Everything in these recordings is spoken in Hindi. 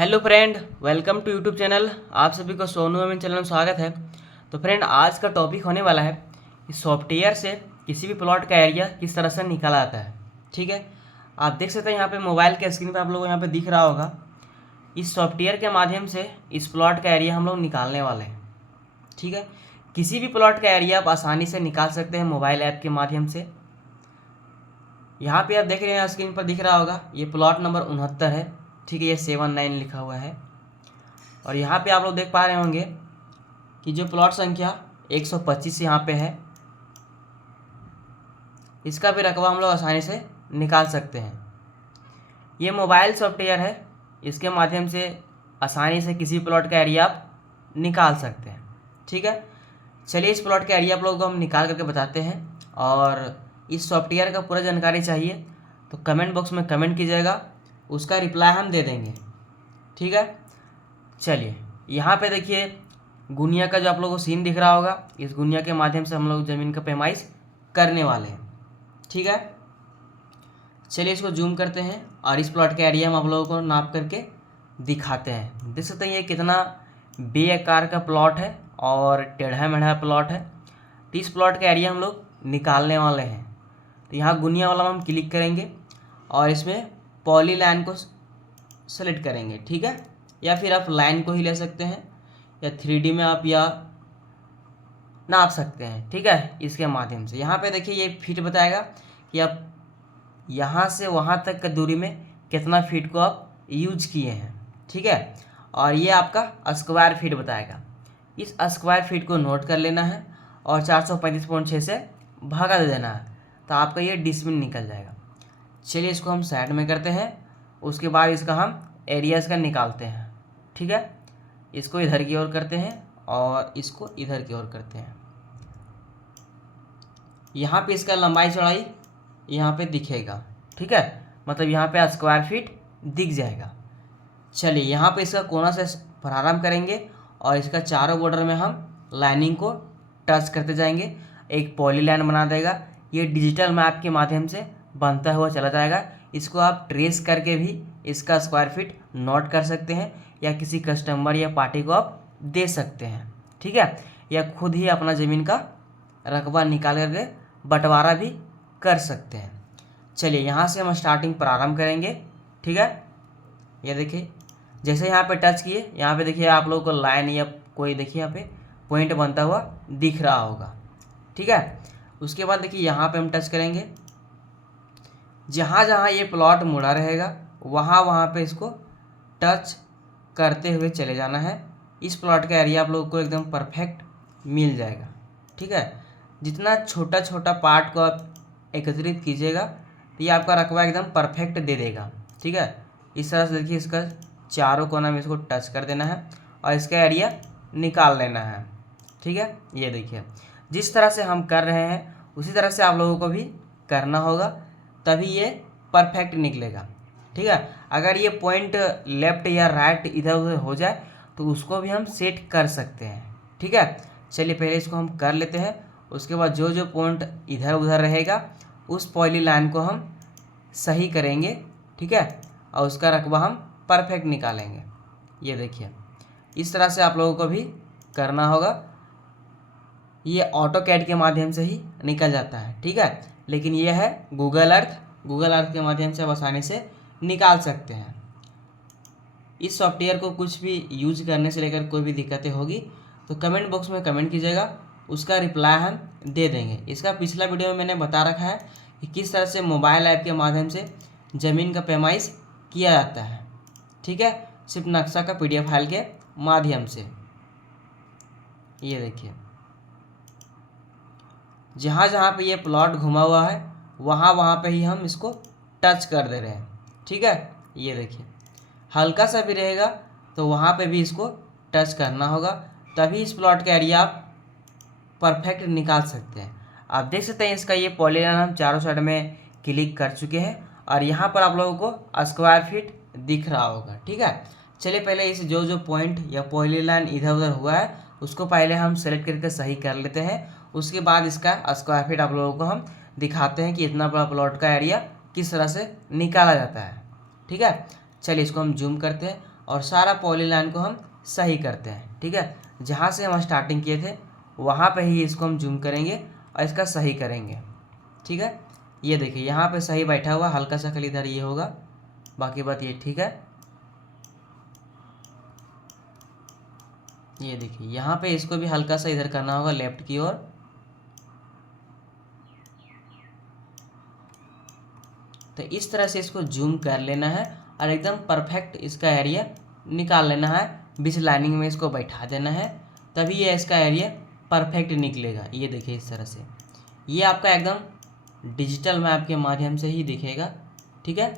Hello friend, welcome to YouTube channel. आप सभी को सोनू एम चैनल में स्वागत है। तो फ्रेंड, आज का टॉपिक होने वाला है कि सॉफ्टवेयर से किसी भी प्लॉट का एरिया किस तरह से निकाला जाता है। ठीक है, आप देख सकते हैं यहाँ पे मोबाइल के स्क्रीन पे आप लोगों को यहाँ पे दिख रहा होगा। इस सॉफ्टवेयर के माध्यम से इस प्लॉट का एरिया हम लोग निकालने वाले हैं। ठीक है, किसी भी प्लॉट का एरिया आप आसानी से निकाल सकते हैं मोबाइल ऐप के माध्यम से। यहाँ पे आप देख रहे हैं, स्क्रीन पर दिख रहा होगा, ये प्लॉट नंबर 69 है। ठीक है, ये 79 लिखा हुआ है। और यहाँ पे आप लोग देख पा रहे होंगे कि जो प्लॉट संख्या 125 यहाँ पे है, इसका भी रकबा हम लोग आसानी से निकाल सकते हैं। ये मोबाइल सॉफ्टवेयर है, इसके माध्यम से आसानी से किसी प्लॉट का एरिया आप निकाल सकते हैं। ठीक है, चलिए इस प्लॉट का एरिया आप लोगों को हम निकाल करके बताते हैं। और इस सॉफ्टवेयर का पूरा जानकारी चाहिए तो कमेंट बॉक्स में कमेंट कीजिएगा, उसका रिप्लाई हम दे देंगे। ठीक है, चलिए यहाँ पे देखिए गुनिया का जो आप लोगों को सीन दिख रहा होगा, इस गुनिया के माध्यम से हम लोग ज़मीन का पैमाइश करने वाले हैं। ठीक है, चलिए इसको जूम करते हैं और इस प्लॉट का एरिया हम आप लोगों को नाप करके दिखाते हैं। देख सकते हैं ये कितना बेआकार का प्लॉट है और टेढ़ा मेढ़ा प्लॉट है। तो इस प्लॉट का एरिया हम लोग निकालने वाले हैं। तो यहाँ गुनिया वाला हम क्लिक करेंगे और इसमें पॉली लाइन को सेलेक्ट करेंगे। ठीक है, या फिर आप लाइन को ही ले सकते हैं या 3D में आप या नाप सकते हैं। ठीक है, इसके माध्यम से यहाँ पे देखिए ये फीट बताएगा कि आप यहाँ से वहाँ तक की दूरी में कितना फीट को आप यूज किए हैं। ठीक है, और ये आपका स्क्वायर फीट बताएगा। इस स्क्वायर फीट को नोट कर लेना है और 435.6 से भागा दे देना है, तो आपका ये डिसमिल निकल जाएगा। चलिए इसको हम साइड में करते हैं, उसके बाद इसका हम एरियाज का निकालते हैं। ठीक है, इसको इधर की ओर करते हैं और इसको इधर की ओर करते हैं। यहाँ पे इसका लंबाई चौड़ाई यहाँ पे दिखेगा। ठीक है, मतलब यहाँ पे स्क्वायर फीट दिख जाएगा। चलिए यहाँ पे इसका कोना से प्रारंभ करेंगे और इसका चारों बॉर्डर में हम लाइनिंग को टच करते जाएंगे। एक पॉली लाइन बना देगा, ये डिजिटल मैप के माध्यम से बनता हुआ चला जाएगा। इसको आप ट्रेस करके भी इसका स्क्वायर फीट नोट कर सकते हैं या किसी कस्टमर या पार्टी को आप दे सकते हैं। ठीक है, या खुद ही अपना ज़मीन का रकबा निकाल करके बंटवारा भी कर सकते हैं। चलिए यहाँ से हम स्टार्टिंग प्रारंभ करेंगे। ठीक है, ये देखिए जैसे यहाँ पे टच किए, यहाँ पे देखिए आप लोगों को लाइन या कोई देखिए यहाँ पे पॉइंट बनता हुआ दिख रहा होगा। ठीक है, उसके बाद देखिए यहाँ पे हम टच करेंगे, जहाँ जहाँ ये प्लॉट मुड़ा रहेगा वहाँ वहाँ पे इसको टच करते हुए चले जाना है। इस प्लॉट का एरिया आप लोगों को एकदम परफेक्ट मिल जाएगा। ठीक है, जितना छोटा छोटा पार्ट को आप एकत्रित कीजिएगा तो ये आपका रकबा एकदम परफेक्ट दे देगा। ठीक है, इस तरह से देखिए इसका चारों कोना में इसको टच कर देना है और इसका एरिया निकाल लेना है। ठीक है, ये देखिए जिस तरह से हम कर रहे हैं उसी तरह से आप लोगों को भी करना होगा, तभी ये परफेक्ट निकलेगा। ठीक है, अगर ये पॉइंट लेफ्ट या राइट इधर उधर हो जाए तो उसको भी हम सेट कर सकते हैं। ठीक है, चलिए पहले इसको हम कर लेते हैं, उसके बाद जो जो पॉइंट इधर उधर रहेगा उस पॉली लाइन को हम सही करेंगे। ठीक है, और उसका रकबा हम परफेक्ट निकालेंगे। ये देखिए इस तरह से आप लोगों को भी करना होगा। ये ऑटो कैड के माध्यम से ही निकल जाता है। ठीक है, लेकिन ये है गूगल अर्थ के माध्यम से आप आसानी से निकाल सकते हैं। इस सॉफ्टवेयर को कुछ भी यूज करने से लेकर कोई भी दिक्कतें होगी तो कमेंट बॉक्स में कमेंट कीजिएगा, उसका रिप्लाई हम दे देंगे। इसका पिछला वीडियो में मैंने बता रखा है कि किस तरह से मोबाइल ऐप के माध्यम से ज़मीन का पैमाइश किया जाता है। ठीक है, सिर्फ नक्शा का PDF फाइल के माध्यम से। ये देखिए जहाँ जहाँ पे ये प्लॉट घुमा हुआ है वहाँ वहाँ पे ही हम इसको टच कर दे रहे हैं। ठीक है, ये देखिए हल्का सा भी रहेगा तो वहाँ पे भी इसको टच करना होगा, तभी इस प्लॉट का एरिया आप परफेक्ट निकाल सकते हैं। आप देख सकते हैं इसका ये पॉलीलाइन हम चारों साइड में क्लिक कर चुके हैं और यहाँ पर आप लोगों को स्क्वायर फीट दिख रहा होगा। ठीक है, चलिए पहले इस जो जो पॉइंट या पॉलीलाइन इधर उधर हुआ है उसको पहले हम सेलेक्ट करके सही कर लेते हैं। उसके बाद इसका स्क्वायर फीट आप लोगों को हम दिखाते हैं कि इतना बड़ा प्लॉट का एरिया किस तरह से निकाला जाता है। ठीक है, चलिए इसको हम जूम करते हैं और सारा पॉलीलाइन को हम सही करते हैं। ठीक है, जहाँ से हम स्टार्टिंग किए थे वहाँ पे ही इसको हम जूम करेंगे और इसका सही करेंगे। ठीक है, ये देखिए यहाँ पे सही बैठा हुआ, हल्का सा खाली इधर ये होगा, बाकी बात ये ठीक है। ये देखिए यहाँ पे इसको भी हल्का सा इधर करना होगा लेफ्ट की ओर। तो इस तरह से इसको जूम कर लेना है और एकदम परफेक्ट इसका एरिया निकाल लेना है। बीच लाइनिंग में इसको बैठा देना है, तभी ये इसका एरिया परफेक्ट निकलेगा। ये देखिए इस तरह से ये आपका एकदम डिजिटल मैप के माध्यम से ही दिखेगा। ठीक है,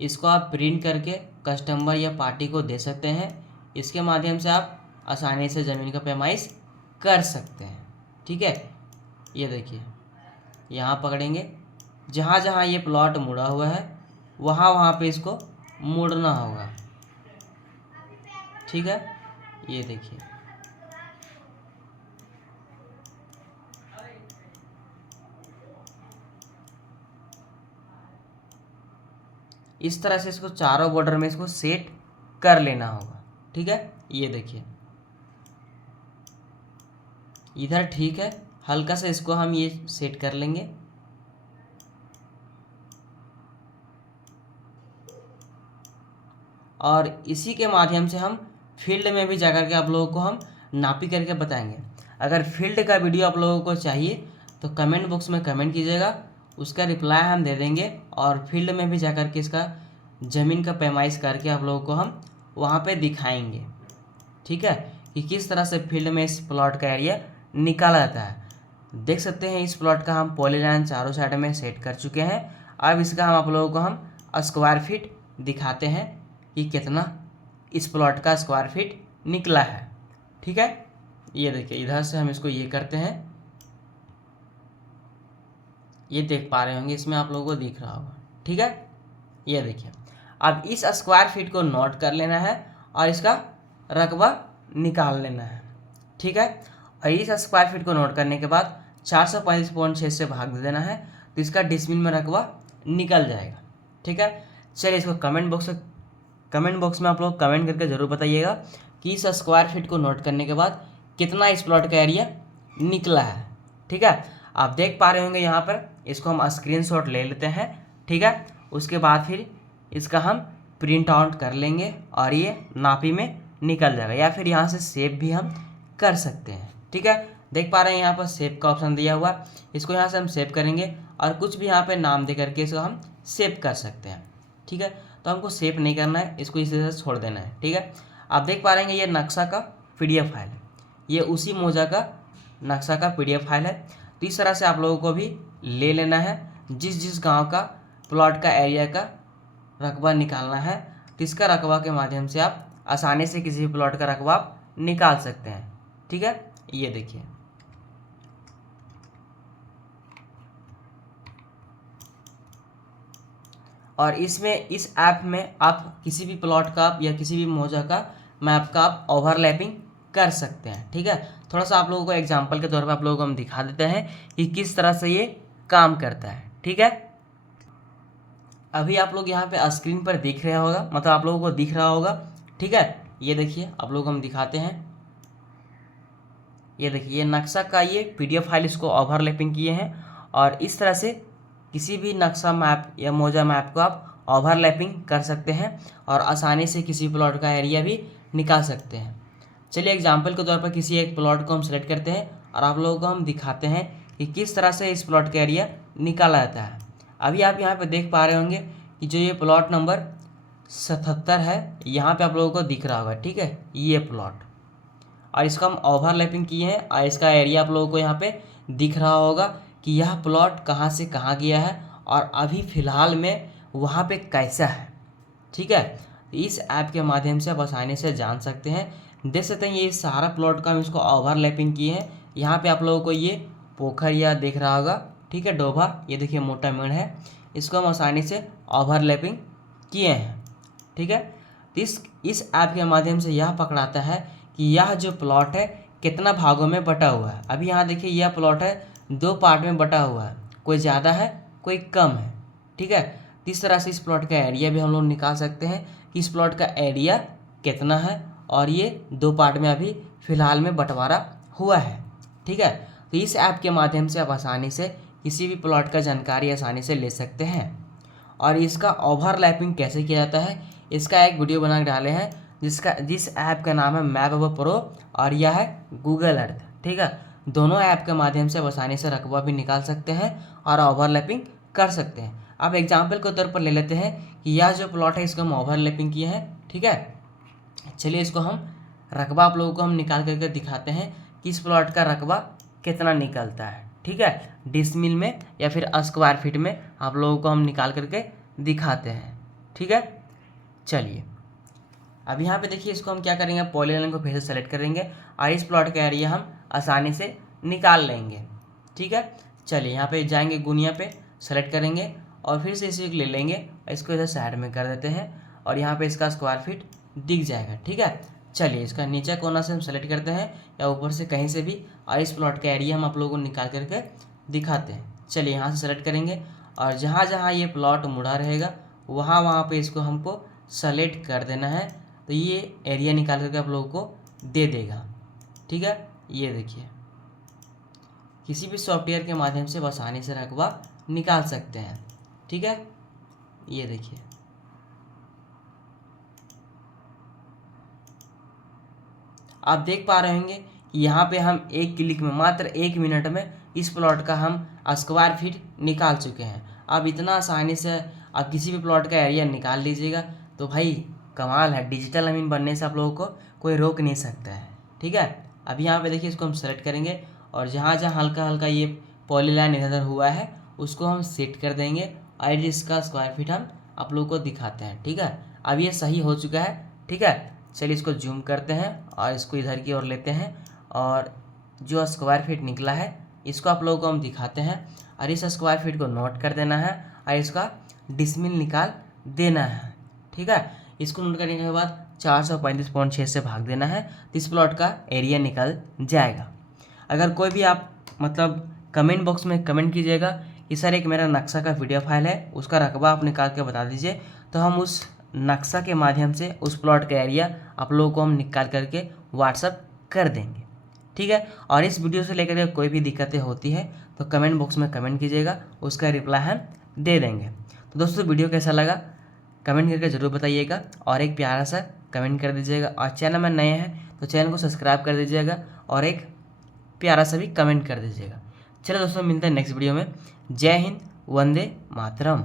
इसको आप प्रिंट करके कस्टमर या पार्टी को दे सकते हैं। इसके माध्यम से आप आसानी से ज़मीन का पैमाइश कर सकते हैं। ठीक है, ये देखिए यहाँ पकड़ेंगे, जहाँ जहाँ ये प्लॉट मुड़ा हुआ है वहाँ वहाँ पे इसको मोड़ना होगा। ठीक है, ये देखिए इस तरह से इसको चारों बॉर्डर में इसको सेट कर लेना होगा। ठीक है, ये देखिए इधर ठीक है, हल्का सा इसको हम ये सेट कर लेंगे। और इसी के माध्यम से हम फील्ड में भी जाकर के आप लोगों को हम नापी करके बताएंगे। अगर फील्ड का वीडियो आप लोगों को चाहिए तो कमेंट बॉक्स में कमेंट कीजिएगा, उसका रिप्लाई हम दे देंगे। और फील्ड में भी जाकर के इसका ज़मीन का पैमाइश करके आप लोगों को हम वहाँ पे दिखाएंगे। ठीक है, कि किस तरह से फील्ड में इस प्लॉट का एरिया निकाला जाता है। देख सकते हैं इस प्लॉट का हम पॉलीलाइन चारों साइड में सेट कर चुके हैं। अब इसका हम आप लोगों को हम स्क्वायर फीट दिखाते हैं कि कितना इस प्लॉट का स्क्वायर फीट निकला है। ठीक है, ये देखिए इधर से हम इसको ये करते हैं, ये देख पा रहे होंगे, इसमें आप लोगों को दिख रहा होगा। ठीक है, ये देखिए अब इस स्क्वायर फीट को नोट कर लेना है और इसका रकबा निकाल लेना है। ठीक है, और इस स्क्वायर फीट को नोट करने के बाद 435.6 से भाग दे देना है, तो इसका डिसमिल में रकबा निकल जाएगा। ठीक है, चलिए इसको कमेंट बॉक्स में आप लोग कमेंट करके ज़रूर बताइएगा कि इस स्क्वायर फीट को नोट करने के बाद कितना इस प्लॉट का एरिया निकला है। ठीक है, आप देख पा रहे होंगे यहाँ पर, इसको हम स्क्रीनशॉट ले लेते हैं। ठीक है, उसके बाद फिर इसका हम प्रिंट आउट कर लेंगे और ये नापी में निकल जाएगा, या फिर यहाँ से सेव भी हम कर सकते हैं। ठीक है, देख पा रहे हैं यहाँ पर सेव का ऑप्शन दिया हुआ, इसको यहाँ से हम सेव करेंगे और कुछ भी यहाँ पे नाम दे करके इसको हम सेव कर सकते हैं। ठीक है, तो हमको सेव नहीं करना है, इसको इसी तरह छोड़ देना है। ठीक है, आप देख पा रहे हैं ये नक्शा का PDF फाइल है, ये उसी मौजा का नक्शा का PDF फाइल है। तो इस तरह से आप लोगों को भी ले लेना है। जिस जिस गांव का प्लॉट का एरिया का रकबा निकालना है, तो इसका रकबा के माध्यम से आप आसानी से किसी भी प्लॉट का रकबा आप निकाल सकते हैं। ठीक है, ये देखिए और इसमें इस ऐप में आप किसी भी प्लॉट का या किसी भी मौजा का मैप का आप ओवरलैपिंग कर सकते हैं। ठीक है, थोड़ा सा आप लोगों को एग्जांपल के तौर पर आप लोगों को हम दिखा देते हैं कि किस तरह से ये काम करता है। ठीक है, अभी आप लोग यहाँ पे स्क्रीन पर दिख रहा होगा, मतलब आप लोगों को दिख रहा होगा। ठीक है, ये देखिए आप लोग हम दिखाते हैं, ये देखिए ये नक्शा का ये PDF फाइल इसको ओवरलैपिंग किए हैं। और इस तरह से किसी भी नक्शा मैप या मौजा मैप को आप ओवरलैपिंग कर सकते हैं और आसानी से किसी प्लॉट का एरिया भी निकाल सकते हैं। चलिए एग्जांपल के तौर पर किसी एक प्लॉट को हम सेलेक्ट करते हैं और आप लोगों को हम दिखाते हैं कि किस तरह से इस प्लॉट का एरिया निकाला जाता है। अभी आप यहाँ पे देख पा रहे होंगे कि जो ये प्लॉट नंबर 77 है, यहाँ पे आप लोगों को दिख रहा होगा। ठीक है, ये प्लॉट, और इसका हम ओवरलैपिंग किए हैं और इसका एरिया आप लोगों को यहाँ पे दिख रहा होगा कि यह प्लॉट कहाँ से कहाँ गया है और अभी फ़िलहाल में वहाँ पे कैसा है। ठीक है, इस ऐप के माध्यम से आप आसानी से जान सकते हैं। देख सकते हैं ये सारा प्लॉट का हम इसको ओवरलैपिंग किए हैं। यहाँ पे आप लोगों को ये पोखर या दिख रहा होगा। ठीक है, डोभा, ये देखिए मोटा मेड़ है, इसको हम आसानी से ओवरलैपिंग किए हैं। ठीक है, तो इस ऐप के माध्यम से यह पकड़ाता है कि यह जो प्लॉट है कितना भागों में बटा हुआ है। अभी यहाँ देखिए यह प्लॉट है 2 पार्ट में बटा हुआ है, कोई ज़्यादा है कोई कम है। ठीक है, तो इस तरह से इस प्लॉट का एरिया भी हम लोग निकाल सकते हैं कि इस प्लॉट का एरिया कितना है, और ये 2 पार्ट में अभी फ़िलहाल में बंटवारा हुआ है। ठीक है, तो इस ऐप के माध्यम से आप आसानी से किसी भी प्लॉट का जानकारी आसानी से ले सकते हैं। और इसका ओवरलैपिंग कैसे किया जाता है, इसका एक वीडियो बना के डाले हैं, जिस ऐप का नाम है मैप हब प्रो, और यह है गूगल अर्थ। ठीक है, दोनों ऐप के माध्यम से आप आसानी से रकबा भी निकाल सकते हैं और ओवरलैपिंग कर सकते हैं। अब एग्जाम्पल के तौर पर ले लेते हैं कि यह जो प्लॉट है इसको हम ओवरलैपिंग किए हैं। ठीक है, चलिए इसको हम रकबा आप लोगों को हम निकाल करके दिखाते हैं कि इस प्लॉट का रकबा कितना निकलता है। ठीक है, डिसमिल में या फिर स्क्वायर फीट में आप लोगों को हम निकाल करके दिखाते हैं। ठीक है, चलिए अब यहाँ पे देखिए, इसको हम क्या करेंगे, पॉलीलाइन को फिर से सेलेक्ट करेंगे और इस प्लॉट का एरिया हम आसानी से निकाल लेंगे। ठीक है, चलिए यहाँ पे जाएंगे, गुनिया पे सेलेक्ट करेंगे और फिर से इसे ले लेंगे, इसको इधर साइड में कर देते हैं और यहाँ पे इसका स्क्वायर फीट दिख जाएगा। ठीक है, चलिए इसका नीचे कोना से हम सेलेक्ट करते हैं या ऊपर से कहीं से भी, और इस प्लॉट का एरिया हम आप लोगों को निकाल करके दिखाते हैं। चलिए यहाँ से सेलेक्ट करेंगे और जहाँ जहाँ ये प्लॉट मुड़ा रहेगा वहाँ पे इसको हमको सेलेक्ट कर देना है, तो ये एरिया निकाल करके आप लोगों को दे देगा। ठीक है, ये देखिए, किसी भी सॉफ्टवेयर के माध्यम से आसानी से रकबा निकाल सकते हैं। ठीक है, ये देखिए, आप देख पा रहे होंगे कि यहाँ पे हम एक क्लिक में, मात्र 1 मिनट में इस प्लॉट का हम स्क्वायर फीट निकाल चुके हैं। अब इतना आसानी से आप किसी भी प्लॉट का एरिया निकाल लीजिएगा तो भाई कमाल है, डिजिटल अमीन बनने से आप लोगों को कोई रोक नहीं सकता है। ठीक है, अब यहाँ पे देखिए, इसको हम सेलेक्ट करेंगे और जहाँ जहाँ हल्का हल्का ये पॉलीलाइन इधर हुआ है उसको हम सेट कर देंगे और इसका स्क्वायर फीट हम आप लोगों को दिखाते हैं। ठीक है, अब ये सही हो चुका है। ठीक है, चलिए इसको जूम करते हैं और इसको इधर की ओर लेते हैं और जो स्क्वायर फीट निकला है इसको आप लोगों को हम दिखाते हैं और इस स्क्वायर फीट को नोट कर देना है और इसका डिसमिल निकाल देना है। ठीक है, इसको नोट करने के बाद 435.6 से भाग देना है, तो इस प्लॉट का एरिया निकल जाएगा। अगर कोई भी आप मतलब कमेंट बॉक्स में कमेंट कीजिएगा कि सर एक मेरा नक्शा का वीडियो फाइल है, उसका रकबा आप निकाल के बता दीजिए, तो हम उस नक्शा के माध्यम से उस प्लॉट का एरिया आप लोगों को हम निकाल करके व्हाट्सअप कर देंगे। ठीक है, और इस वीडियो से लेकर के कोई भी दिक्कतें होती है तो कमेंट बॉक्स में कमेंट कीजिएगा, उसका रिप्लाई हम दे देंगे। तो दोस्तों वीडियो कैसा लगा कमेंट करके ज़रूर बताइएगा और एक प्यारा सा कमेंट कर दीजिएगा, और चैनल में नए हैं तो चैनल को सब्सक्राइब कर दीजिएगा और एक प्यारा सा भी कमेंट कर दीजिएगा। चलो दोस्तों, मिलते हैं नेक्स्ट वीडियो में। जय हिंद, वंदे मातरम।